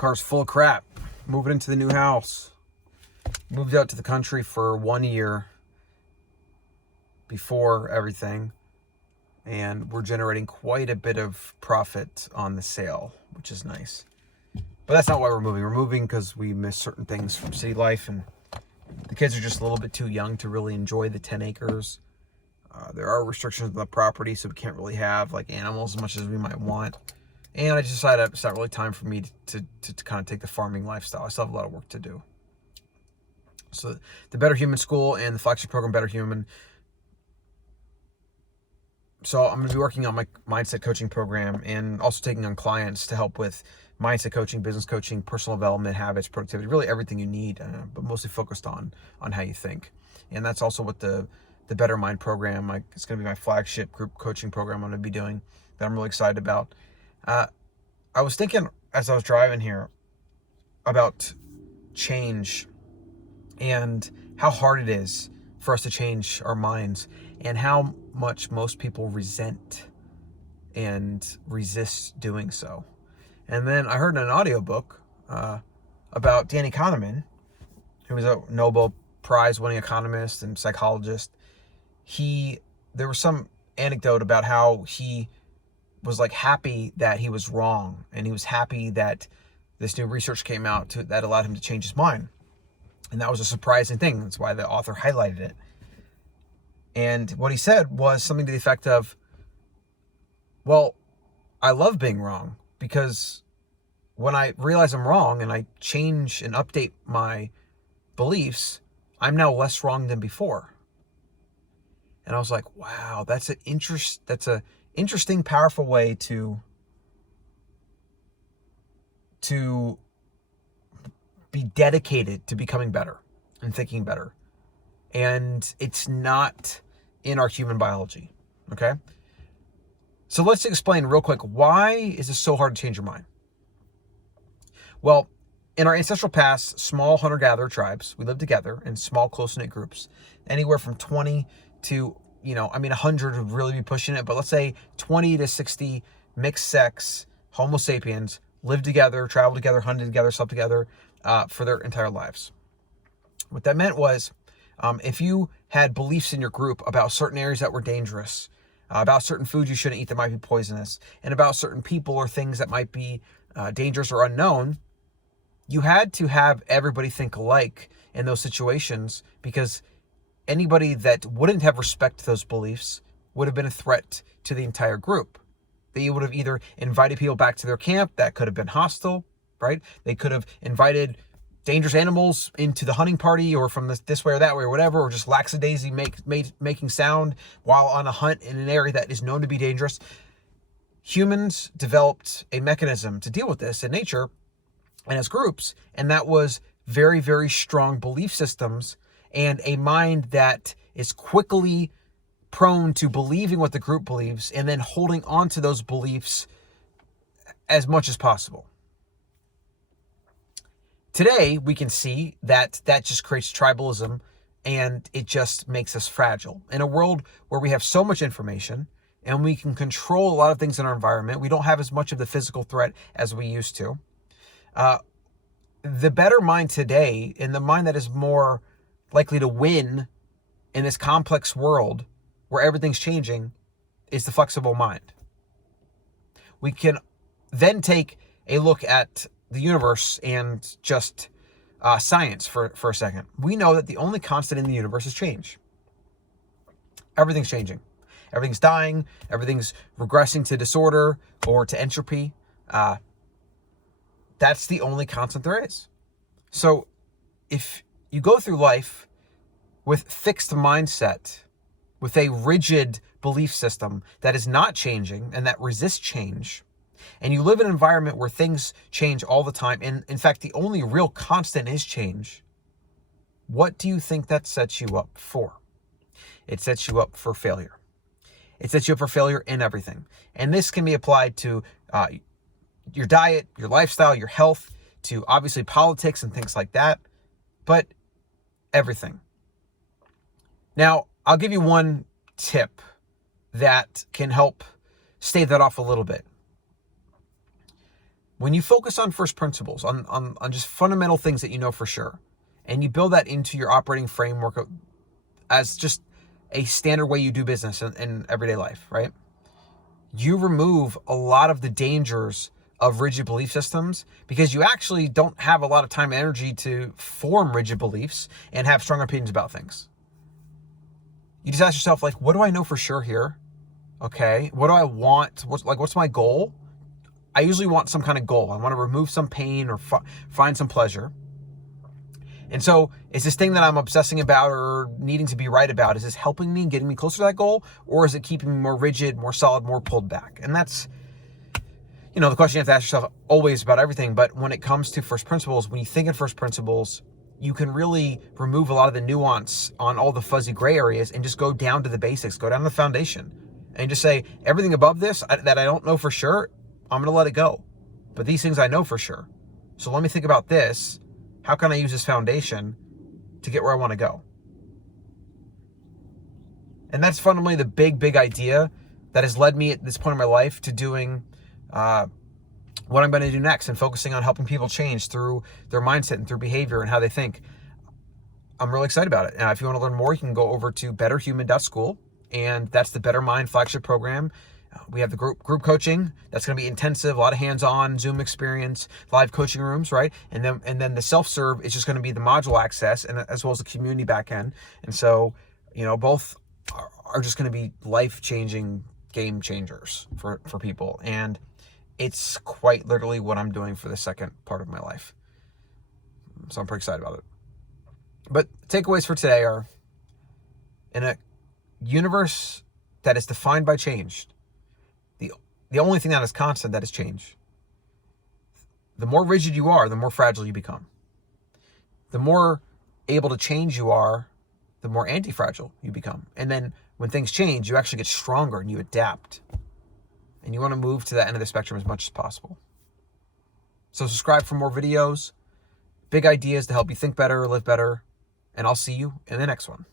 Car's full of crap. Moving into the new house. Moved out to the country for 1 year before everything. And we're generating quite a bit of profit on the sale, which is nice. But that's not why we're moving. We're moving because we miss certain things from city life, and the kids are just a little bit too young to really enjoy the 10 acres. There are restrictions on the property, so we can't really have like animals as much as we might want. And I just decided it's not really time for me to kind of take the farming lifestyle. I still have a lot of work to do. So the Better Human School and the flagship program, Better Human. So I'm going to be working on my mindset coaching program and also taking on clients to help with mindset coaching, business coaching, personal development, habits, productivity, really everything you need, but mostly focused on how you think. And that's also what the Better Mind program, it's going to be my flagship group coaching program I'm going to be doing that I'm really excited about. I was thinking as I was driving here about change and how hard it is for us to change our minds and how much most people resent and resist doing so. And then I heard in an audiobook about Danny Kahneman, who was a Nobel Prize winning economist and psychologist. There was some anecdote about how he was like happy that he was wrong, and he was happy that this new research came out that allowed him to change his mind. And that was a surprising thing. That's why the author highlighted it. And what he said was something to the effect of, well, I love being wrong, because when I realize I'm wrong and I change and update my beliefs, I'm now less wrong than before. And I was like, wow, that's an interesting, powerful way to be dedicated to becoming better and thinking better. And it's not in our human biology, okay? So let's explain real quick, why is it so hard to change your mind? Well, in our ancestral past, small hunter-gatherer tribes, we lived together in small, close-knit groups, anywhere from 20 to, 100 would really be pushing it, but let's say 20 to 60 mixed sex Homo sapiens lived together, traveled together, hunted together, slept together for their entire lives. What that meant was, if you had beliefs in your group about certain areas that were dangerous, about certain foods you shouldn't eat that might be poisonous, and about certain people or things that might be dangerous or unknown, you had to have everybody think alike in those situations, because anybody that wouldn't have respect to those beliefs would have been a threat to the entire group. They would have either invited people back to their camp that could have been hostile, right? They could have invited dangerous animals into the hunting party, or from this way or that way or whatever, or just lackadaisy making sound while on a hunt in an area that is known to be dangerous. Humans developed a mechanism to deal with this in nature and as groups, and that was very, very strong belief systems and a mind that is quickly prone to believing what the group believes and then holding on to those beliefs as much as possible. Today, we can see that just creates tribalism, and it just makes us fragile. In a world where we have so much information and we can control a lot of things in our environment, we don't have as much of the physical threat as we used to. The better mind today, and the mind that is more likely to win in this complex world where everything's changing, is the flexible mind. We can then take a look at the universe and just science for a second. We know that the only constant in the universe is change. Everything's changing. Everything's dying. Everything's regressing to disorder or to entropy. That's the only constant there is. So if you go through life with fixed mindset, with a rigid belief system that is not changing and that resists change, and you live in an environment where things change all the time, and in fact, the only real constant is change, what do you think that sets you up for? It sets you up for failure. It sets you up for failure in everything. And this can be applied to your diet, your lifestyle, your health, to obviously politics and things like that, but everything. Now, I'll give you one tip that can help stave that off a little bit. When you focus on first principles, on just fundamental things that you know for sure, and you build that into your operating framework as just a standard way you do business in everyday life, right? You remove a lot of the dangers of rigid belief systems because you actually don't have a lot of time and energy to form rigid beliefs and have strong opinions about things. You just ask yourself, like, what do I know for sure here? Okay, what do I want? What's my goal? I usually want some kind of goal. I want to remove some pain or find some pleasure. And so is this thing that I'm obsessing about or needing to be right about, is this helping me, getting me closer to that goal? Or is it keeping me more rigid, more solid, more pulled back? And that's, the question you have to ask yourself always about everything. But when it comes to first principles, when you think in first principles, you can really remove a lot of the nuance on all the fuzzy gray areas and just go down to the basics, go down to the foundation and just say, everything above this that I don't know for sure, I'm going to let it go. But these things I know for sure. So let me think about this. How can I use this foundation to get where I want to go? And that's fundamentally the big idea that has led me at this point in my life to doing what I'm going to do next and focusing on helping people change through their mindset and through behavior and how they think. I'm really excited about it. Now, if you want to learn more, you can go over to betterhuman.school, and that's the Better Mind flagship program. We have the group coaching. That's going to be intensive, a lot of hands-on Zoom experience, live coaching rooms, right? And then the self-serve is just going to be the module access, and as well as the community backend. And so, both are just going to be life-changing game changers for people. And it's quite literally what I'm doing for the second part of my life. So I'm pretty excited about it. But takeaways for today are, in a universe that is defined by change, the only thing that is constant, that is change. The more rigid you are, the more fragile you become. The more able to change you are, the more anti-fragile you become. And then when things change, you actually get stronger and you adapt. And you want to move to that end of the spectrum as much as possible. So subscribe for more videos, big ideas to help you think better, live better, and I'll see you in the next one.